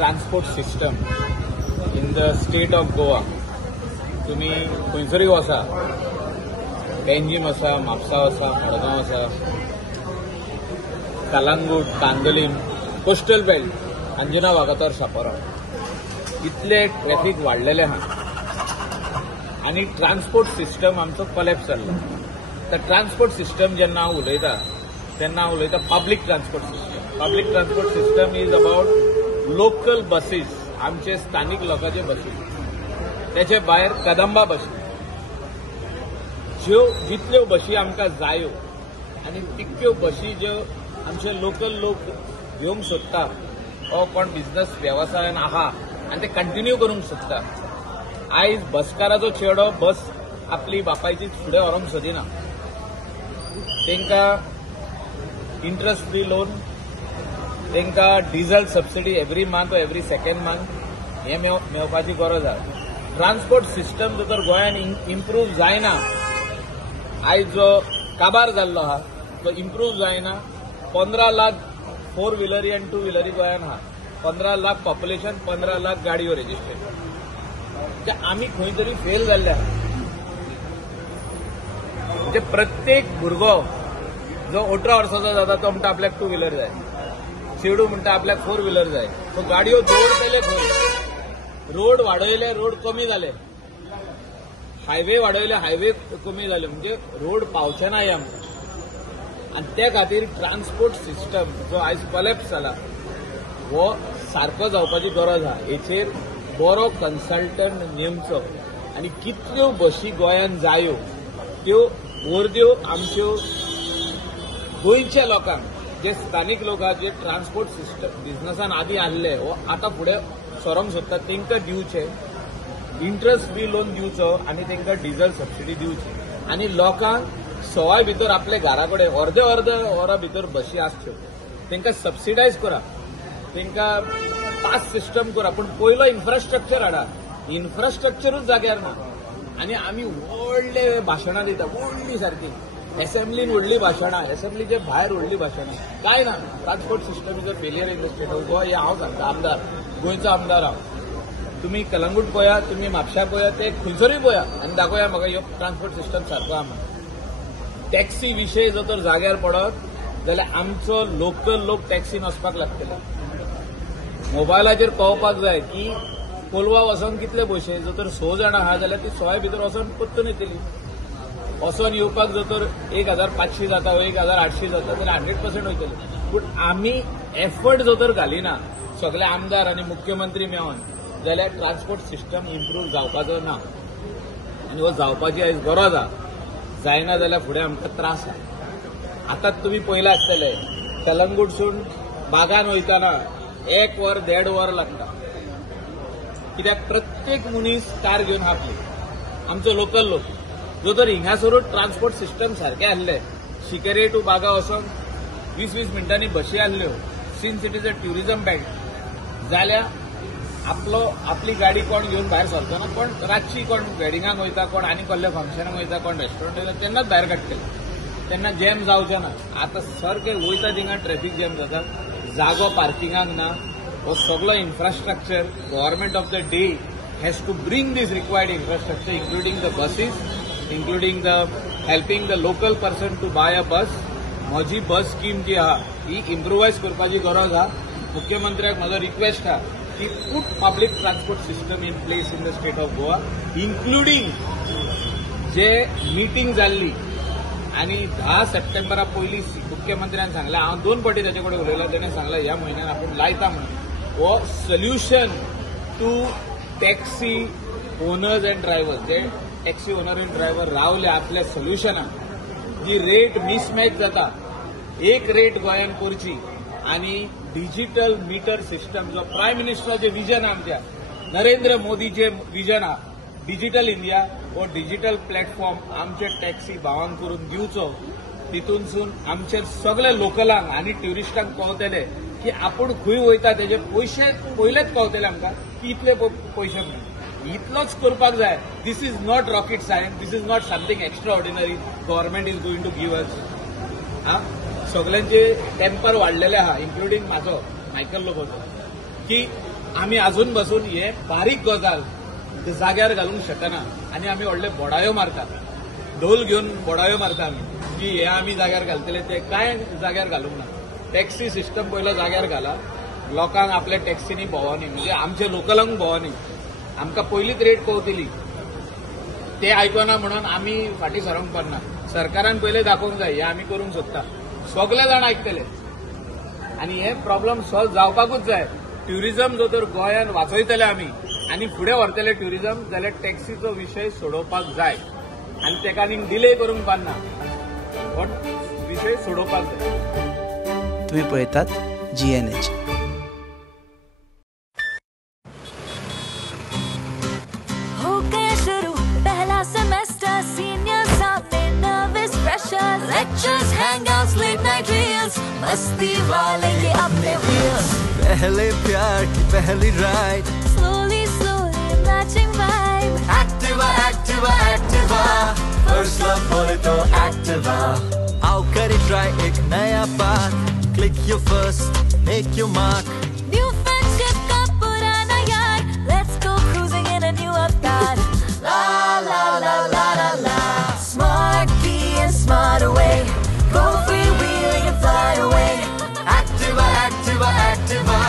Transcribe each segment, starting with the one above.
transport system in the state of Goa. तुम्ही खंयसरी वसा, पेंजीम वसा, म्हापसा वसा, मडगांव वसा, कलांगूट, कांदोलीम, कोस्टल बेल्ट, अंजुना वागातोर, शापोरा इतले ट्रॅफिक वाडलेले आहा आनी ट्रान्सपोर्ट सिस्टम आमचो कोलॅप्स जाल्लो. तर ट्रान्सपोर्ट सिस्टम जेन्ना हांव उलयता तेन्ना हांव उलयता public transport system. Public transport system is about local buses, आमचे स्थानिक लोकांचे बसीस. त्याचे भायर कदंबा बसी, ज्यो जितल्यो बसी आमकां जायो आनी तितक्यो बसी ज्यो आमचे लोकल लोक घेवंक सोदता, हो कोण बिझनेस वेवसायान आहा आनी ते कंटिन्यू करूंक सोदता. आयज बसकाराचो चेडो बस आपली बापायची फुडें व्हरोंक सोदिना. तांकां इंट्रस्ट फ्री लोन, तांकां डिझल सबसिडी एवरी मंथ वा एवरी सेकंड मंथ हे मेळपाची गरज आहा. ट्रान्सपोर्ट सिस्टम जर तर गोंयान इम्प्रूव्ह जायना, आयज जो काबार जाल्लो आहा तो इम्प्रूव्ह जायना. 15 लाख 4 व्हिलरी आनी 2 व्हिलरी गोंयान आहा. 15 लाख पॉप्युलेशन, 15 लाख गाडयो रजिस्ट्रेशन. म्हणजे आमी खंय तरी फेल जाल्ले आहा. म्हणजे प्रत्येक भुरगो जो 18 वर्साचो जाता तो म्हणटा आपल्याक 2 व्हिलर जाय, चेडू म्हणटा आपल्याक 4 व्हिलर जाय. तो गाडयो दवरतले खंय? रोड वाडयले, रोड कमी जाले. हायवे वाडयले, हायवे कमी जाले. म्हणजे रोड पावचे ना आमकां. आनी ते खातीर ट्रान्सपोर्ट सिस्टम जो आयज कोलॅप्स जाला हो सारको जावपाची गरज आहा. हेचेर बरो कन्सल्टंट नेमचो आनी कितल्यो बसी गोंयान जायो त्यो वर्द्यो आमच्यो गोंयच्या लोकांक, जे स्थानिक लोक आहा, जे ट्रान्सपोर्ट सिस्टम बिझनसान आदी आहले वो आतां फुडें सरोंक सोदतात, तांकां दिवचे. इंट्रस्ट फ्री लोन दिवचो आनी तांकां डिझल सबसिडी दिवची. आनी लोकांक सवाय भितर आपले घरा कडेन अर्दे वरा भितर बसी आसच्यो, तांकां सबसिडायज करा, तांकां पास सिस्टम करा. पूण पयलो इन्फ्रास्ट्रक्चर हाडा. इन्फ्रास्ट्रक्चरूच जाग्यार ना. आनी आमी व्हडले भाशणां दिता, व्हडली सारकी एसेंब्लीन व्हडली भाशणां, एसेंब्लीचे भायर व्हडली भाशणां. काय ना. Transport system is a failure in the state of Goa. हे हांव सांगता, आमदार, गोंयचो आमदार हांव. तुम्ही कलंगूट पळया, तुम्ही म्हापशा पळया, ते खंयसरूय पळया आनी दाखोवया म्हाका ह्यो ट्रान्सपोर्ट सिस्टम सारको आहा म्हणून. टॅक्सी विशय जर तर जाग्यार पडत जाल्यार आमचो लोकल लोक टॅक्सीन वचपाक लागतले. मोबायलाचेर पळोवपाक जाय की कोलवा वचोन कितले पयशे. जर तर 6 जाणां आहा जाल्यार ती 6 भितर वचोन पत्तून येतली. वचोन येवपाक जर तर 1500 जाता, 1800 जाता जाल्यार 100% वयतली. पूण आमी एफर्ट जर तर घालिना सगळे आमदार आनी मुख्यमंत्री मेळोन, जाल्यार ट्रान्सपोर्ट सिस्टम इम्प्रूव्ह जावपाचो ना. आनी हो जावपाची आयज गरज आहा. जायना जाल्यार फुडें आमकां त्रास आहा. आतांच तुमी पळयला आसतले कलंगूटसून बागान वयताना 1 वर 1.5 वर लागता. कित्याक प्रत्येक मनीस कार घेवन आपली, आमचो लोकल लोक. जो तर हिंगासरूच ट्रान्सपोर्ट सिस्टम सारके आसले, शिकेरे टू बागा वचोन 20-20 मिनटांनी बसी आसल्यो, since it is a tourism belt, जाल्यार आपली गाडी कोण घेवन भायर सरचो ना. कोण रातची कोण वेडिंगाक वयता, कोण आनी कसल्या फंक्शनाक वयता, कोण रेस्टॉरंट वयता, तेन्नाच भायर काडटले. तेन्ना जॅम जावचे ना. आतां सारके वयता थिंगा ट्रॅफिक जॅम जाता, जागो पार्किंगाक ना. हो सगळो infrastructure government of the day has to bring these required infrastructure, including the buses, including the helping the local person to buy a bus. म्हजी बस स्कीम जी आहा ही इम्प्रुवायज करपाची गरज आहा. मुख्यमंत्र्याक म्हजो रिक्वेस्ट आहा की put public transport system in place in the state of Goa, including जे meeting जाल्ली आनी 10 सप्टेंबरा पयलीं मुख्यमंत्र्यान सांगलें, हांव 2 फावटी ताचे कडेन उलयलो, ताणें सांगलें ह्या म्हयन्यान आपूण लायता म्हणून. हो solution to taxi owners and drivers, जे टॅक्सी ओनर एंड ड्रायव्हर रावले आपल्या सोल्युशनाक, जी रेट मिसमॅच जाता, एक रेट गोंयान करची आनी डिजिटल मीटर सिस्टम, जो प्रायम मिनिस्टराचे विजन आमच्या नरेंद्र मोदीचे विजन आहा, डिजिटल इंडिया, हो डिजिटल प्लॅटफॉर्म आमचे टॅक्सी भावांक करून दिवचो. तितूनसून आमचे सगळे लोकलांक आनी ट्युरिस्टांक कळटले की आपूण खंय वयता तेजे पयशे पयलेच कळटले आमकां की इतले पयशे म्हणून. इतलोच करपाक जाय. This is not rocket science, this is not something extra ordinary government is going to give us. सगळ्यांचे टेम्पर वाडलेले आहा, इन्क्लुडिंग म्हाजो मायकल लोबोचो, की आमी अजून बसून हे बारीक गजाल जाग्यार घालूंक शकना आनी आमी व्हडले बोडायो मारतात. ढोल घेवन बोडायो मारता आमी की हे आमी जाग्यार घालतले ते कांय जाग्यार घालूंक ना. टॅक्सी सिस्टम पयलो जाग्यार घाला. लोकांक आपल्या टॅक्सीनी भोंवनी म्हणजे आमच्या लोकलांक भोंवनी आमकां पयलींच रेट पावतली ते आयकना म्हणून आमी फाटीं सरोंक पारना. सरकारान पयलें दाखोवंक जाय हे आमी करूंक सोदता. सगळे जाण आयकतले आनी हे प्रॉब्लम सॉल्व जावपाकूच जाय. ट्युरिझम जो तर गोंयान वाचयतले आमी आनी फुडें व्हरतले ट्युरिझम जाल्यार टॅक्सीचो विशय सोडोवपाक जाय आनी तेका आनीक डिले करूंक पारना पण विशय सोडोवपाक जाय. तुम्ही पळयतात GNH. हो गया शुरू पहला सेमेस्टर सीनियर सामने nervous pressure lectures hangouts late night reels मस्ती वाले ये अपने व्हील्स पहले प्यार की पहली ride slowly slowly matching vibe Activa Activa Activa First love बोले तो Activa आओ करें try एक नया path Click your first, make your mark new friendship का पुराना यार let's go cruising in a new avatar la la la la la la smart key and smart away go freewheeling and fly away Activa Activa Activa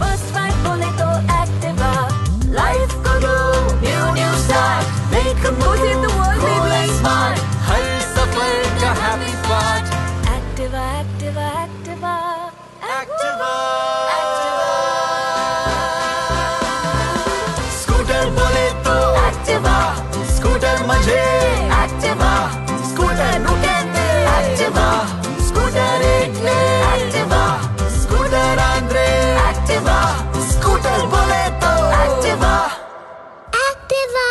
first fight बोले तो Activa life को दो new start make a move in the world baby smart हर सफर का happy part Activa Activa Activa Activa scooter बोले तो Activa scooter मजे Activa scooter रुकेंगे Activa scooter एक ले Activa scooter Andre Activa scooter बोले तो Activa Activa